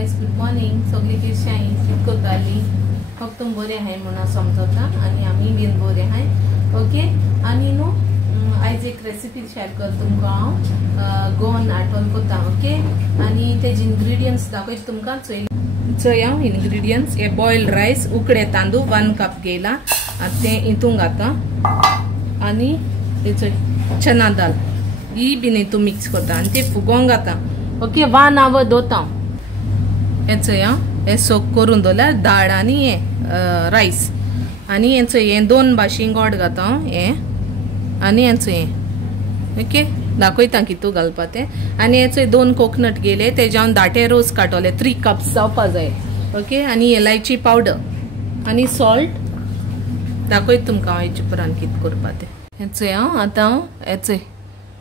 Guys, good morning. सगळी कशी आहे? कित करताली? फक्त बरे आहे म्हणून समजता आणि आम्ही बीन बरे आहे. ओके. आणि नो आज एक रेसिपी शेअर करतो तुमका. गोवन आठवण करता. ओके. आणि तेजे इंग्रेडिएंट्स दाखवते तुमका. चया इंग्रेडिएंट्स हे बॉइल्ड राईस, उकडे तांदूळ 1 कप गेला ते इतून घाता आणि चना दाल ही बिन इतून मिक्स करता आणि ते फुगोंक घाता. ओके. 1 आवर दोता हे सोक करून दवरल्यार दाळ आणि हे राईस आणि हेंचो हे 2 भाशेन गोड घाता हे आणि हेंचो हे. ओके. दाखयता कितू घालपा ते. आणि हेचो 2 कोकोनट गेले तेज्यान दाटे रोस काटोले 3 कप्स जावपा जाय. ओके. आणि इलायची पावडर आणि सॉल्ट दाखयता तुमकां हेचे उपरांत कित करपा ते. हेचो आतां हेचो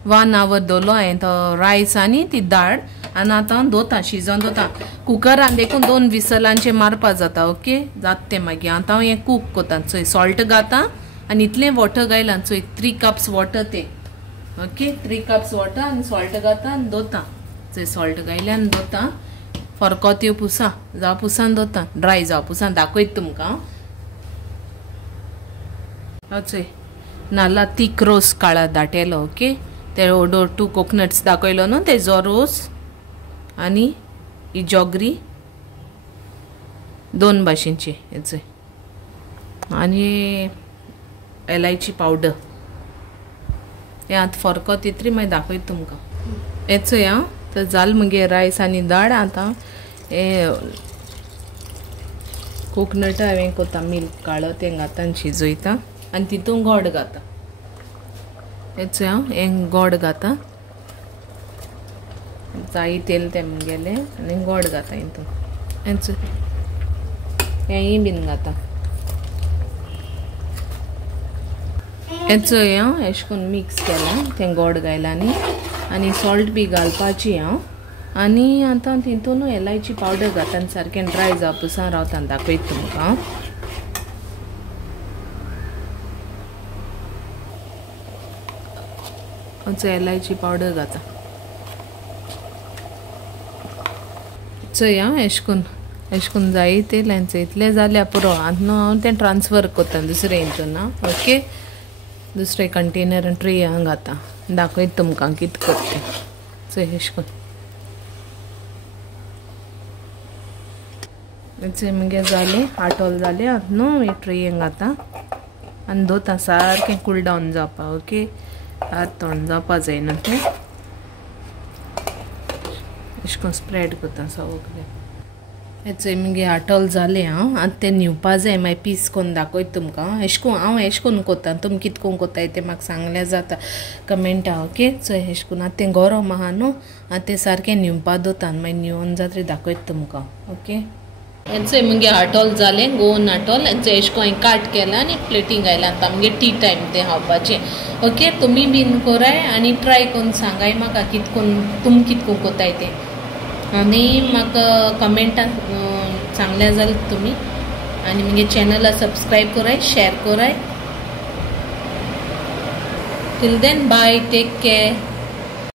1 आवर दवरलो हांवें तो रायस आणि ती दाळ आणि आता दोता शिजोवन दोता. कुकरान देखून 2 विसलांचे मारपा जाता. ओके. जात ते मागीर आता हे कूक कोता. चोय सॉल्ट घाता आणि इतले वॉटर घायला. चोय 3 कप्स वॉटर ते. ओके. 3 कप्स वॉटर आणि सॉल्ट घाता आणि दोता. चोय सॉल्ट घायले आणि दोता. फरको त्यो पुसा जाव पुसान दोता. ड्राय जाव पुसान दाखयता तुमकां. चोय नाल्ला तीक रोस काळा दाटेलो. ओके. ते 2 कोकोनट्स दाखयलो न्हू तेजो रोस आणि ही जॉगरी 2 भाशेंची हेचे आणि इलायची पावडर हे आतां फरको तितरी मागीर दाखयता तुमकां. हेचो या तर जाल मगे रायस आणि दाळ. आता हे कोकोनट हांवें कोता मिल्क काळो ते घाता आनी शिजयता आणि तितून गोड घाता. हेचो हे गोड घाता जाई तेल ते गेले आणि गोड घाता हितून. हेचो हेंय बीन घाता. हेचो अशें करून मिक्स केला ते गोड घायला आणि सॉल्ट बी घालपाची हांव. आणि आतां तितून इलायची पावडर घाता आनी सारकें ड्राय जावपासून रावता दाखयता तुमकां. इलायची पावडर घाता. चोय अशें जाय ते लँच इतले जाल्या पुरो. आतां न्हू हांव तें ट्रान्सफर करता दुसरे हितून. ओके. दुसरे कंटेनर ट्रे घाता दाखयता तुमकां कित करता. चोय अशें करून मगे जाले आटोल जाले. आतां न्हू हे ट्रेन घाता आनी दोता सारकें कूल डावन जावपा. ओके. हात थंड जावपा जायना ते. अशें करून स्प्रेड करता सगळें. हेचो मगे आटोल जाले हांव आतां ते न्हिवपा जाय मागीर पीस करून दाखयता तुमकां. हांव अशें करून कोता. तुमी कित करून कोताय ते म्हाका सांगल्यार जाता कमेंटा. ओके. सो अशें करून आतां तें गरम आहा न्हू आतां तें सारकें न्हिवपा दोता आनी मागीर न्हिवोन जातरी दाखयता तुमकां. ओके. हेचो मगे आटोल जाले गोवन आटोल. हेचो अशें करून काट केला आनी प्लेटींग घायला. आतां मगे टी टायम तें खावपाचें. ओके. तुमी बीन कराय आणि ट्राय करून सांगाय म्हाका कित करून तुमी कित करून कोताय ते. आणि म्हाका कमेंटान सांगल्यार जालें तुमी. आणि मगे चॅनला सबस्क्राईब कराय, शेअर कराय. Till then bye. Take care.